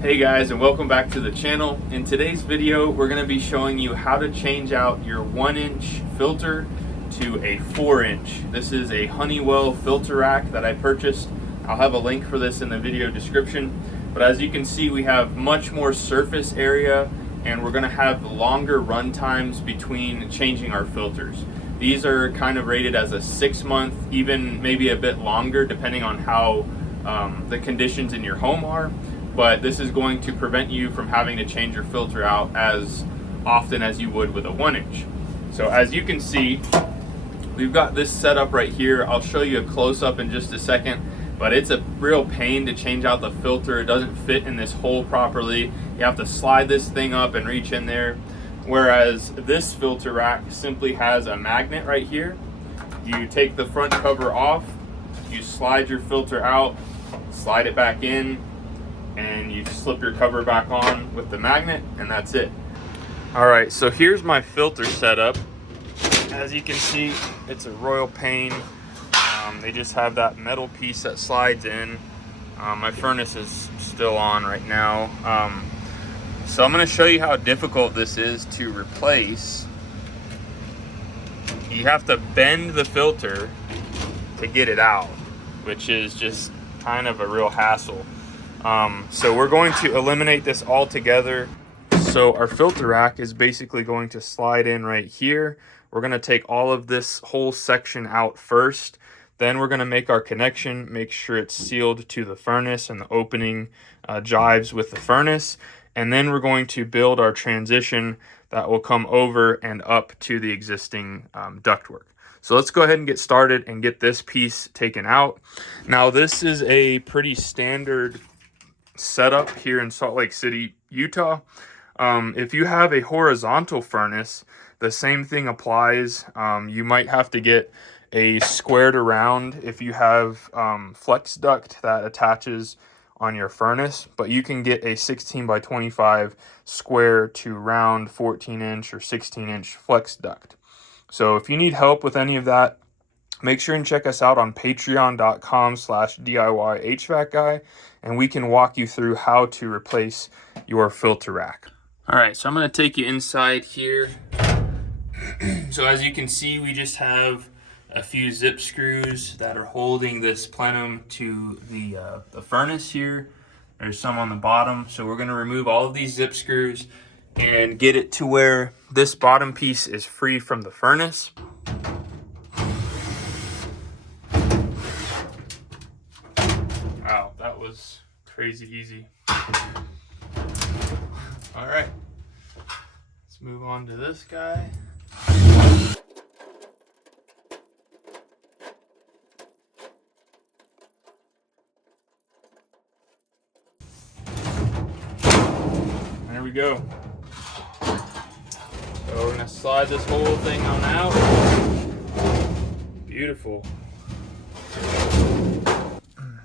Hey guys, and welcome back to the channel. In today's video we're going to be showing you how to change out your 1-inch filter to a 4-inch. This is a Honeywell filter rack that I purchased. I'll have a link for this in the video description. But as you can see, we have much more surface area and we're going to have longer run times between changing our filters. These are kind of rated as a 6-month, even maybe a bit longer depending on how the conditions in your home are. But this is going to prevent you from having to change your filter out as often as you would with a 1-inch. So as you can see, we've got this set up right here. I'll show you a close-up in just a second, but it's a real pain to change out the filter. It doesn't fit in this hole properly. You have to slide this thing up and reach in there. Whereas this filter rack simply has a magnet right here. You take the front cover off, you slide your filter out, slide it back in, and you slip your cover back on with the magnet, and that's it. All right, so here's my filter setup. As you can see, it's a royal pain. They just have that metal piece that slides in. My furnace is still on right now. So I'm gonna show you how difficult this is to replace. You have to bend the filter to get it out, which is just kind of a real hassle. So we're going to eliminate this altogether. So our filter rack is basically going to slide in right here. We're going to take all of this whole section out first. Then we're going to make our connection, make sure it's sealed to the furnace and the opening jives with the furnace. And then we're going to build our transition that will come over and up to the existing ductwork. So let's go ahead and get started and get this piece taken out. Now this is a pretty standard setup here in Salt Lake City, Utah. If you have a horizontal furnace, the same thing applies. You might have to get a squared around if you have flex duct that attaches on your furnace, but you can get a 16 by 25 square to round 14-inch or 16-inch flex duct. So if you need help with any of that, make sure and check us out on patreon.com/DIY HVAC Guy, and we can walk you through how to replace your filter rack. All right, so I'm going to take you inside here. So as you can see, we just have a few zip screws that are holding this plenum to the furnace here. There's some on the bottom, so we're going to remove all of these zip screws and get it to where this bottom piece is free from the furnace. Wow, that was crazy easy. All right, let's move on to this guy. There we go. So we're gonna slide this whole thing on out. Beautiful.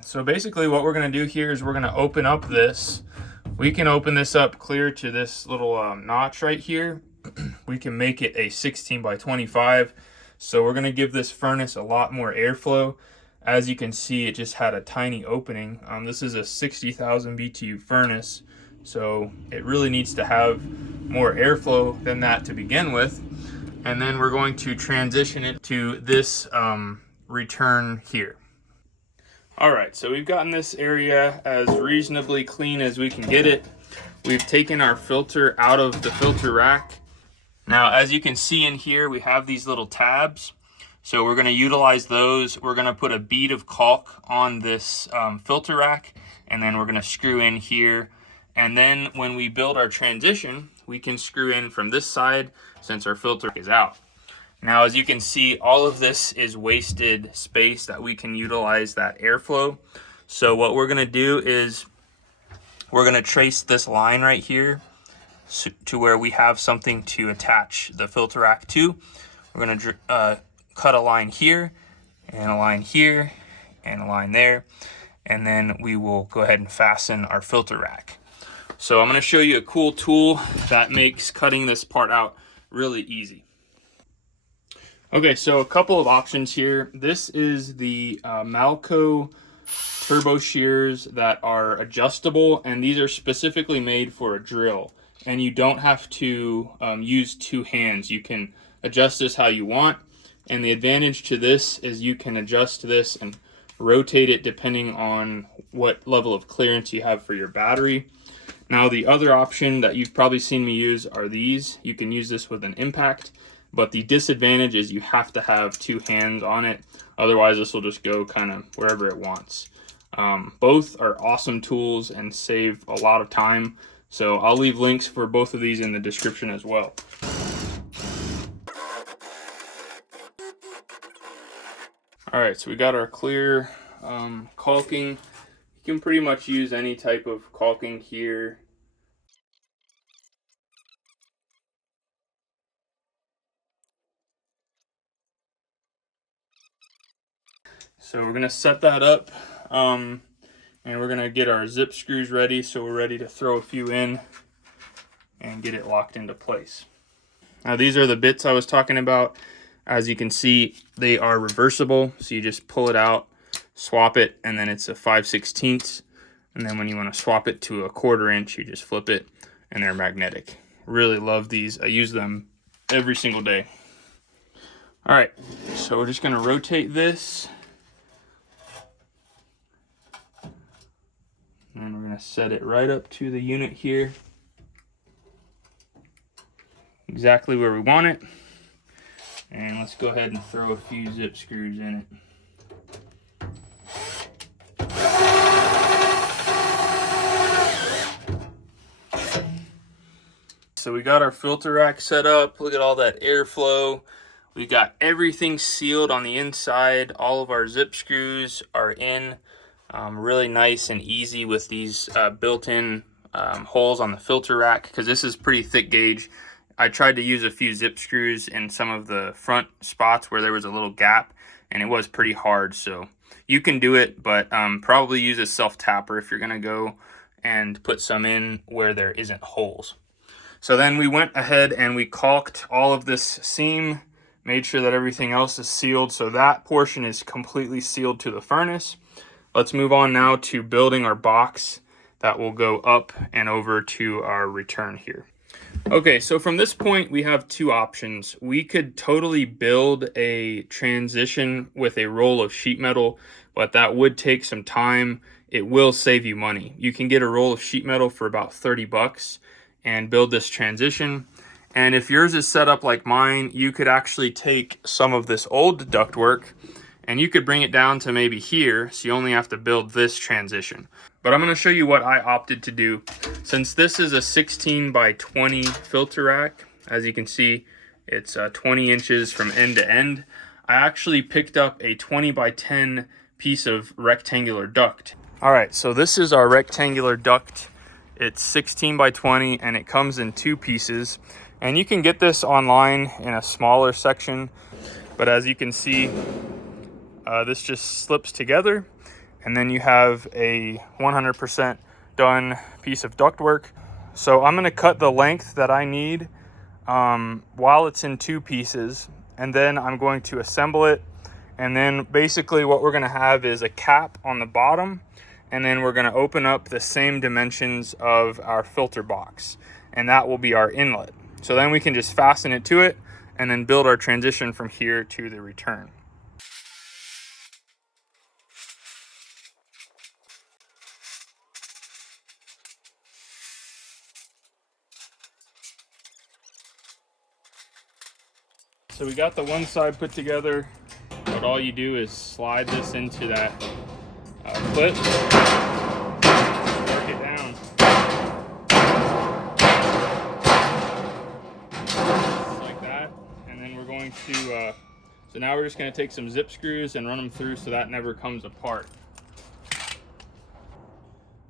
So basically what we're going to do here is we're going to open up this. We can open this up clear to this little notch right here. We can make it a 16 by 25. So we're going to give this furnace a lot more airflow. As you can see, it just had a tiny opening. This is a 60,000 BTU furnace, so it really needs to have more airflow than that to begin with. And then we're going to transition it to this return here. All right, so we've gotten this area as reasonably clean as we can get it. We've taken our filter out of the filter rack. Now, as you can see in here, we have these little tabs. So we're going to utilize those. We're going to put a bead of caulk on this filter rack, and then we're going to screw in here. And then when we build our transition, we can screw in from this side since our filter is out. Now, as you can see, all of this is wasted space that we can utilize that airflow. So what we're going to do is we're going to trace this line right here to where we have something to attach the filter rack to. We're going to cut a line here, and a line here, and a line there, and then we will go ahead and fasten our filter rack. So I'm going to show you a cool tool that makes cutting this part out really easy. Okay, so a couple of options here. This is the Malco turbo shears that are adjustable, and these are specifically made for a drill. And you don't have to use two hands. You can adjust this how you want. And the advantage to this is you can adjust this and rotate it depending on what level of clearance you have for your battery. Now, the other option that you've probably seen me use are these. You can use this with an impact, but the disadvantage is you have to have two hands on it. Otherwise, this will just go kind of wherever it wants. Both are awesome tools and save a lot of time. So I'll leave links for both of these in the description as well. All right, so we got our clear caulking. You can pretty much use any type of caulking here. So we're gonna set that up, and we're gonna get our zip screws ready, so we're ready to throw a few in and get it locked into place. Now, these are the bits I was talking about. As you can see, they are reversible, so you just pull it out, swap it, and then it's a 5/16. And then when you want to swap it to a 1/4 inch, you just flip it, and they're magnetic. Really love these. I use them every single day. All right, so we're just gonna rotate this. And we're gonna set it right up to the unit here. Exactly where we want it. And let's go ahead and throw a few zip screws in it. So we got our filter rack set up. Look at all that airflow. We got everything sealed on the inside. All of our zip screws are in. Really nice and easy with these built-in holes on the filter rack, because this is pretty thick gauge. I tried to use a few zip screws in some of the front spots where there was a little gap, and it was pretty hard. So you can do it, but probably use a self-tapper if you're gonna go and put some in where there isn't holes. So then we went ahead and we caulked all of this seam, made sure that everything else is sealed, so that portion is completely sealed to the furnace. Let's move on now to building our box that will go up and over to our return here. Okay, so from this point, we have two options. We could totally build a transition with a roll of sheet metal, but that would take some time. It will save you money. You can get a roll of sheet metal for about 30 bucks and build this transition. And if yours is set up like mine, you could actually take some of this old ductwork and you could bring it down to maybe here, so you only have to build this transition. But I'm gonna show you what I opted to do. Since this is a 16x20 filter rack, as you can see, it's 20 inches from end to end. I actually picked up a 20x10 piece of rectangular duct. All right, so this is our rectangular duct. It's 16x20 and it comes in two pieces. And you can get this online in a smaller section, but as you can see, this just slips together, and then you have a 100% done piece of ductwork. So I'm going to cut the length that I need while it's in two pieces, and then I'm going to assemble it. And then basically what we're going to have is a cap on the bottom, and then we're going to open up the same dimensions of our filter box, and that will be our inlet. So then we can just fasten it to it and then build our transition from here to the return. So we got the one side put together, but all you do is slide this into that clip, work it down. Just like that, and then we're going to, so now we're just going to take some zip screws and run them through so that never comes apart.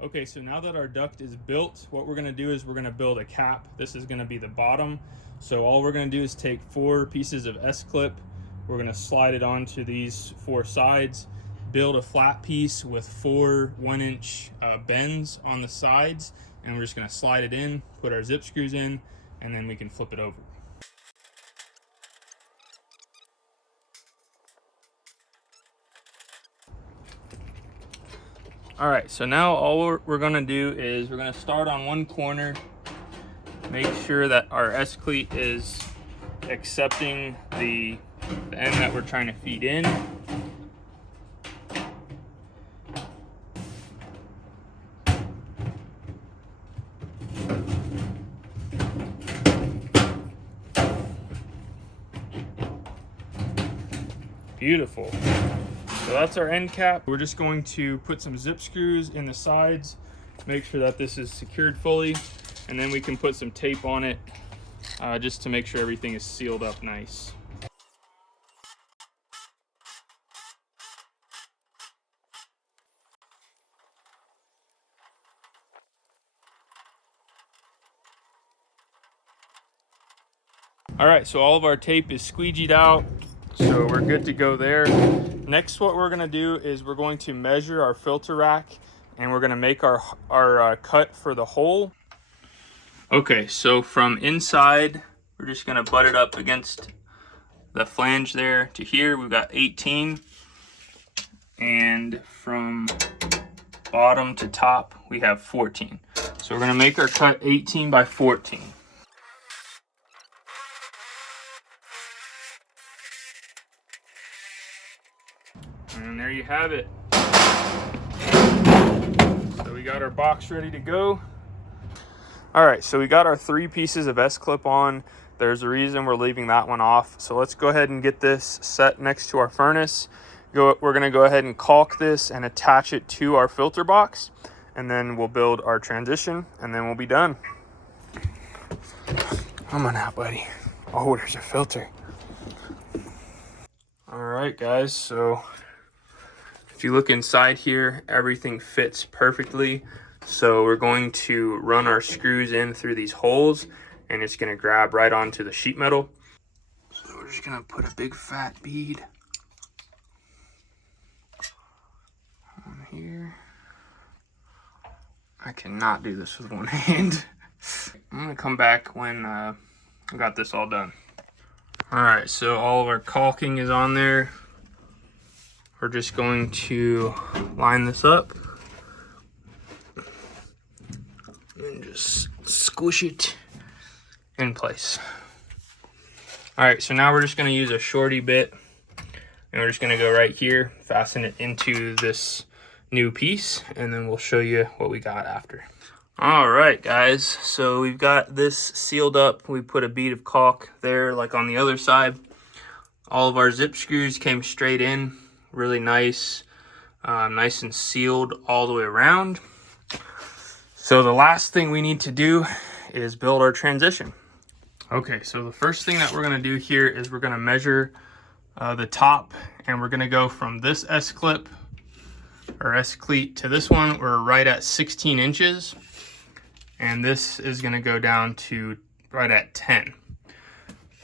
Okay, so now that our duct is built, what we're going to do is we're going to build a cap. This is going to be the bottom. So all we're going to do is take 4 pieces of S-clip. We're going to slide it onto these 4 sides, build a flat piece with 4 1-inch bends on the sides, and we're just going to slide it in, put our zip screws in, and then we can flip it over. All right, so now all we're gonna do is we're gonna start on one corner, make sure that our S-cleat is accepting the end that we're trying to feed in. Beautiful. So that's our end cap. We're just going to put some zip screws in the sides, make sure that this is secured fully, and then we can put some tape on it just to make sure everything is sealed up nice. All right, so all of our tape is squeegeed out, so we're good to go there. Next, what we're gonna do is we're going to measure our filter rack, and we're gonna make our cut for the hole. Okay, so from inside, we're just gonna butt it up against the flange there to here. We've got 18, and from bottom to top, we have 14. So we're gonna make our cut 18 by 14. And there you have it. So we got our box ready to go. All right, so we got our 3 pieces of S-clip on. There's a reason we're leaving that one off. So let's go ahead and get this set next to our furnace. We're gonna go ahead and caulk this and attach it to our filter box, and then we'll build our transition, and then we'll be done. Come on out, buddy. Oh, there's a filter. All right, guys, so if you look inside here, everything fits perfectly. So we're going to run our screws in through these holes, and it's gonna grab right onto the sheet metal. So we're just gonna put a big fat bead on here. I cannot do this with one hand. I'm gonna come back when I got this all done. All right, so all of our caulking is on there. We're just going to line this up and just squish it in place. All right, so now we're just gonna use a shorty bit, and we're just gonna go right here, fasten it into this new piece, and then we'll show you what we got after. All right, guys, so we've got this sealed up. We put a bead of caulk there, like on the other side. All of our zip screws came straight in, really nice, nice and sealed all the way around. So the last thing we need to do is build our transition. Okay, so the first thing that we're gonna do here is we're gonna measure the top, and we're gonna go from this S-clip or S-cleat to this one. We're right at 16 inches, and this is gonna go down to right at 10.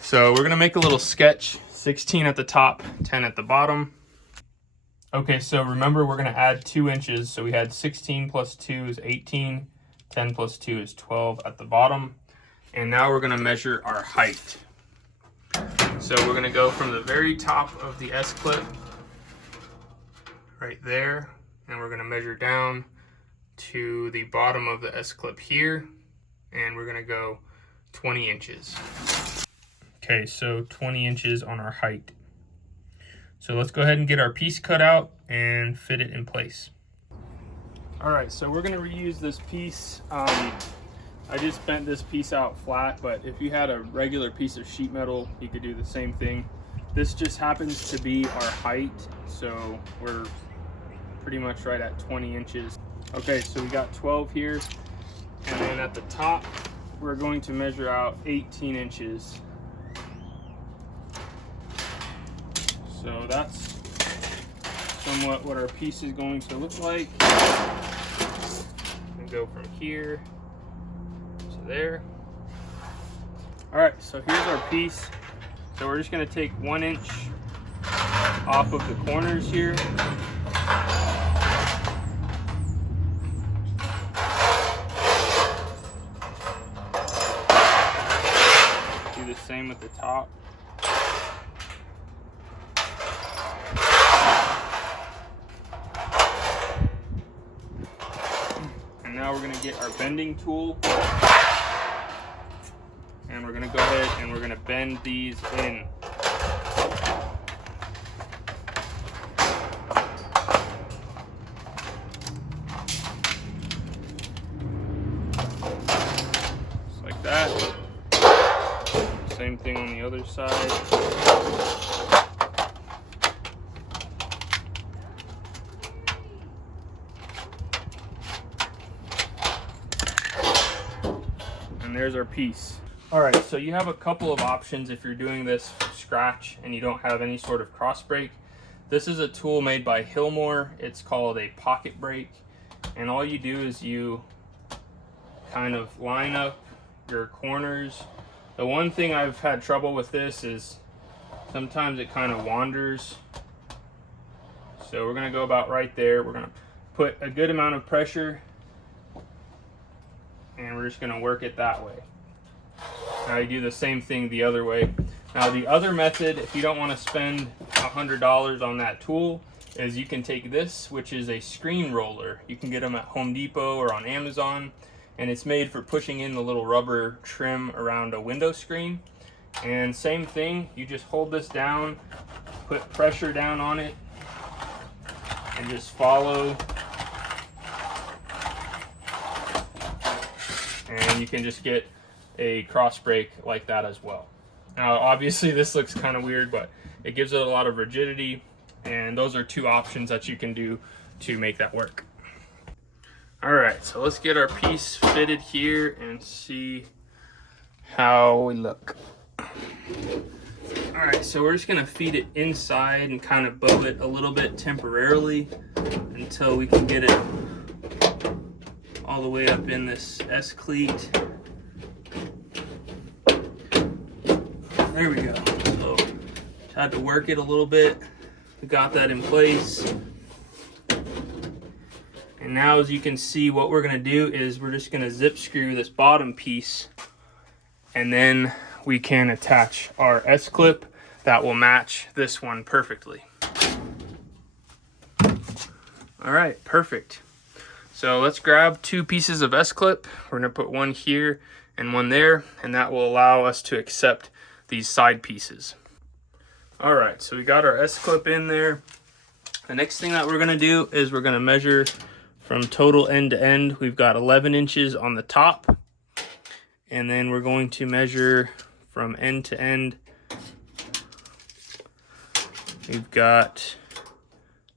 So we're gonna make a little sketch, 16 at the top, 10 at the bottom. Okay, so remember we're gonna add 2 inches. So we had 16 plus 2 is 18, 10 plus 2 is 12 at the bottom. And now we're gonna measure our height. So we're gonna go from the very top of the S-clip, right there, and we're gonna measure down to the bottom of the S-clip here, and we're gonna go 20 inches. Okay, so 20 inches on our height. So let's go ahead and get our piece cut out and fit it in place. All right, so we're gonna reuse this piece. I just bent this piece out flat, but if you had a regular piece of sheet metal, you could do the same thing. This just happens to be our height, so we're pretty much right at 20 inches. Okay, so we got 12 here, and then at the top, we're going to measure out 18 inches. So that's somewhat what our piece is going to look like. And go from here to there. All right, so here's our piece. So we're just gonna take 1 inch off of the corners here. Do the same with the top. to get our bending tool, and we're going to go ahead and we're going to bend these in. Just like that. Same thing on the other side. And there's our piece. All right, so you have a couple of options if you're doing this from scratch and you don't have any sort of cross brake. This is a tool made by Hillmore. It's called a pocket brake. And all you do is you kind of line up your corners. The one thing I've had trouble with this is sometimes it kind of wanders. So we're gonna go about right there. We're gonna put a good amount of pressure and we're just gonna work it that way. Now you do the same thing the other way. Now the other method, if you don't wanna spend $100 on that tool, is you can take this, which is a screen roller. You can get them at Home Depot or on Amazon. And it's made for pushing in the little rubber trim around a window screen. And same thing, you just hold this down, put pressure down on it, and just follow. And you can just get a cross brake like that as well. Now obviously this looks kind of weird, but it gives it a lot of rigidity, and those are two options that you can do to make that work. All right, so let's get our piece fitted here and see how we look. All right, so we're just gonna feed it inside and kind of bow it a little bit temporarily until we can get it all the way up in this S-cleat. There we go. So just had to work it a little bit. We got that in place. And now, as you can see, what we're gonna do is we're just gonna zip screw this bottom piece, and then we can attach our S-clip that will match this one perfectly. All right, perfect. So let's grab two pieces of S-clip. We're gonna put one here and one there, and that will allow us to accept these side pieces. All right, so we got our S-clip in there. The next thing that we're gonna do is we're gonna measure from total end to end. We've got 11 inches on the top, and then we're going to measure from end to end. We've got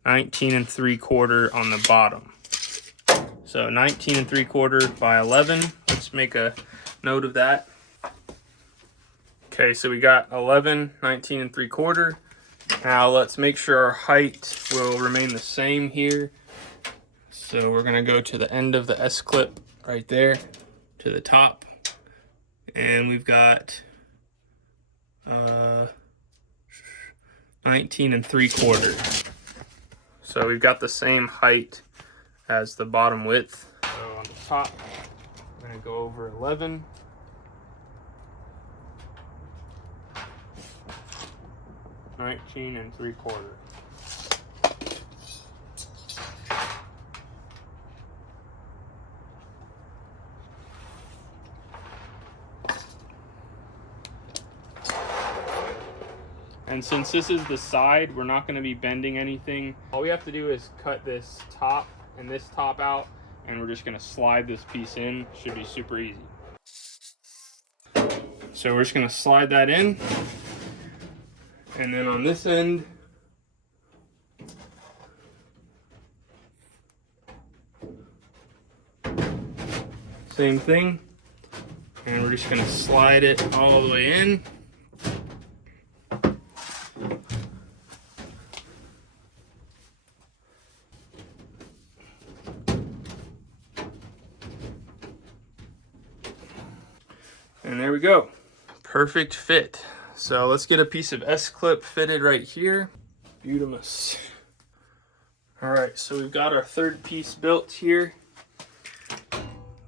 19 3/4 on the bottom. So 19 3/4 by 11. Let's make a note of that. Okay, so we got 11, 19 3/4. Now let's make sure our height will remain the same here. So we're gonna go to the end of the S-clip right there to the top. And we've got 19 3/4. So we've got the same height as the bottom width. So on the top, we're gonna go over 11. $19 3/4. And since this is the side, we're not going to be bending anything. All we have to do is cut this top and this top out, and we're just going to slide this piece in. Should be super easy. So we're just going to slide that in. And then on this end, same thing. And we're just going to slide it all the way in. And there we go. Perfect fit. So let's get a piece of S-clip fitted right here. Beautimous. All right, so we've got our third piece built here.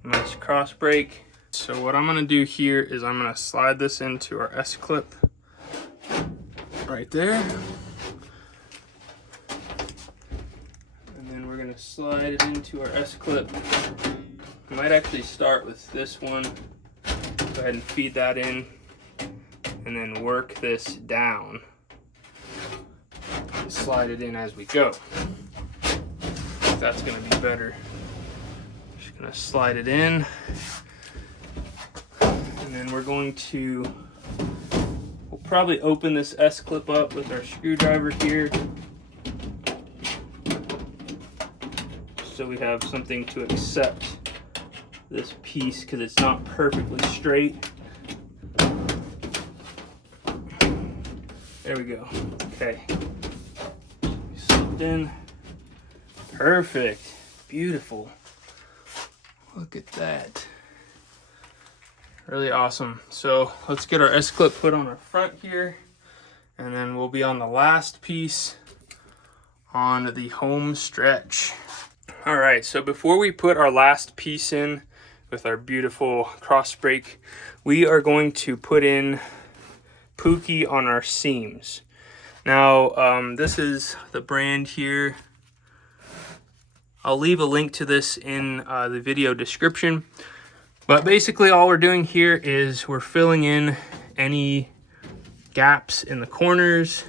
Nice cross brake. So what I'm gonna do here is I'm gonna slide this into our S-clip right there. And then we're gonna slide it into our S-clip I might actually start with this one. Go ahead and feed that in, and then work this down. And slide it in as we go. That's gonna be better. Just gonna slide it in, and then we're going to, we'll probably open this S-clip up with our screwdriver here, so we have something to accept this piece because it's not perfectly straight. There we go. Okay. Slipped in. Perfect. Beautiful. Look at that. Really awesome. So let's get our S-clip put on our front here, and then we'll be on the last piece on the home stretch. All right, so before we put our last piece in with our beautiful cross break, we are going to put in Pookie on our seams. Now, this is the brand here. I'll leave a link to this in the video description. But basically all we're doing here is we're filling in any gaps in the corners,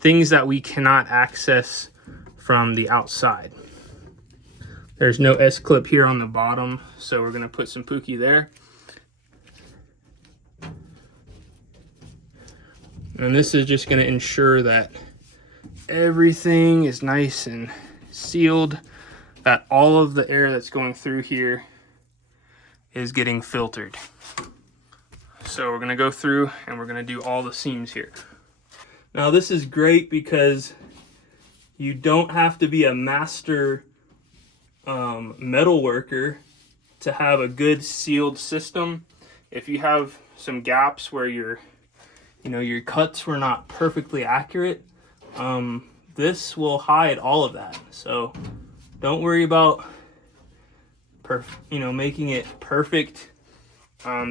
things that we cannot access from the outside. There's no S-clip here on the bottom, so we're gonna put some Pookie there. And this is just gonna ensure that everything is nice and sealed, that all of the air that's going through here is getting filtered. So we're gonna go through and we're gonna do all the seams here. Now this is great because you don't have to be a master metal worker to have a good sealed system. If you have some gaps where your cuts were not perfectly accurate, this will hide all of that. So don't worry about making it perfect.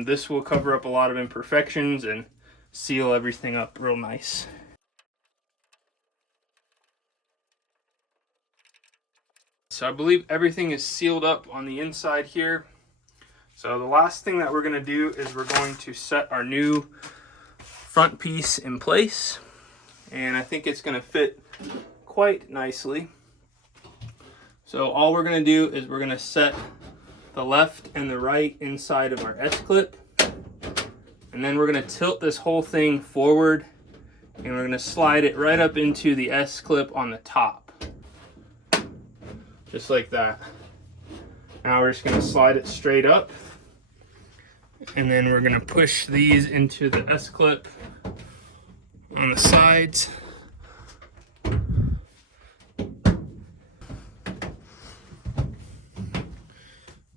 This will cover up a lot of imperfections and seal everything up real nice. So I believe everything is sealed up on the inside here. So the last thing that we're going to do is we're going to set our new front piece in place, and I think it's going to fit quite nicely. So all we're going to do is we're going to set the left and the right inside of our S-clip, and then we're going to tilt this whole thing forward, and we're going to slide it right up into the S-clip on the top, just like that. Now we're just going to slide it straight up, and then we're going to push these into the S-clip on the sides.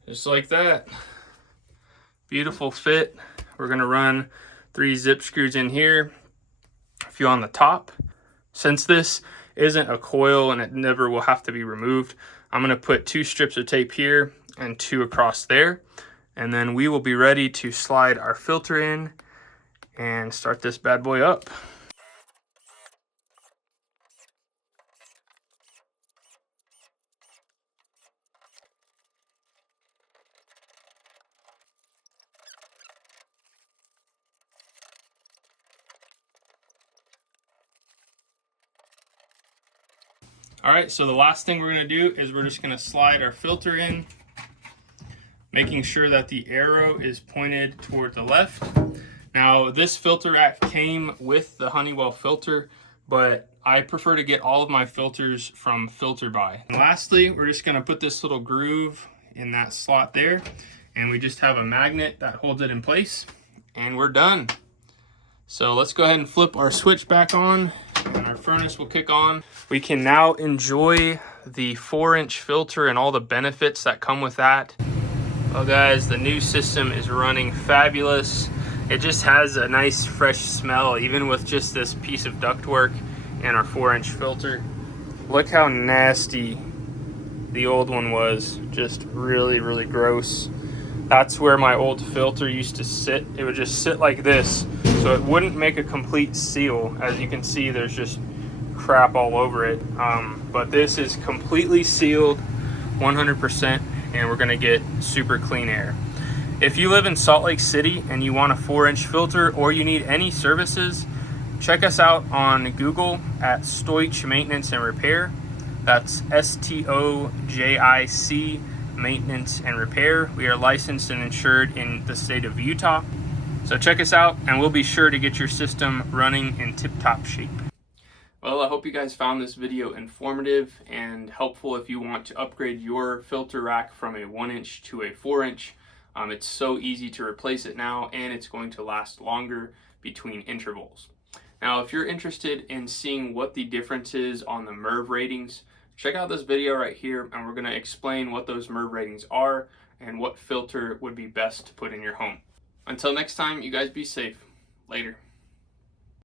Just like that. Beautiful fit. We're going to run 3 zip screws in here, a few on the top. Since this isn't a coil and it never will have to be removed, I'm going to put 2 strips of tape here and 2 across there, and then we will be ready to slide our filter in and start this bad boy up. All right, so the last thing we're gonna do is we're just gonna slide our filter in, making sure that the arrow is pointed toward the left. Now, this filter rack came with the Honeywell filter, but I prefer to get all of my filters from Filter Buy. And lastly, we're just gonna put this little groove in that slot there, and we just have a magnet that holds it in place, and we're done. So let's go ahead and flip our switch back on, and our furnace will kick on. We can now enjoy the 4-inch filter and all the benefits that come with that. Well guys, the new system is running fabulous. It just has a nice fresh smell, even with just this piece of ductwork and our 4-inch filter. Look how nasty the old one was. Just really, really gross. That's where my old filter used to sit. It would just sit like this, so it wouldn't make a complete seal. As you can see, there's just crap all over it. But this is completely sealed, 100%. and we're gonna get super clean air. If you live in Salt Lake City and you want a 4-inch filter, or you need any services, check us out on Google at Stoich Maintenance and Repair. That's STOJIC Maintenance and Repair. We are licensed and insured in the state of Utah. So check us out, and we'll be sure to get your system running in tip-top shape. Well, I hope you guys found this video informative and helpful if you want to upgrade your filter rack from a 1-inch to a 4-inch. It's so easy to replace it now, and it's going to last longer between intervals. Now, if you're interested in seeing what the difference is on the MERV ratings, check out this video right here, and we're going to explain what those MERV ratings are and what filter would be best to put in your home. Until next time, you guys be safe. Later.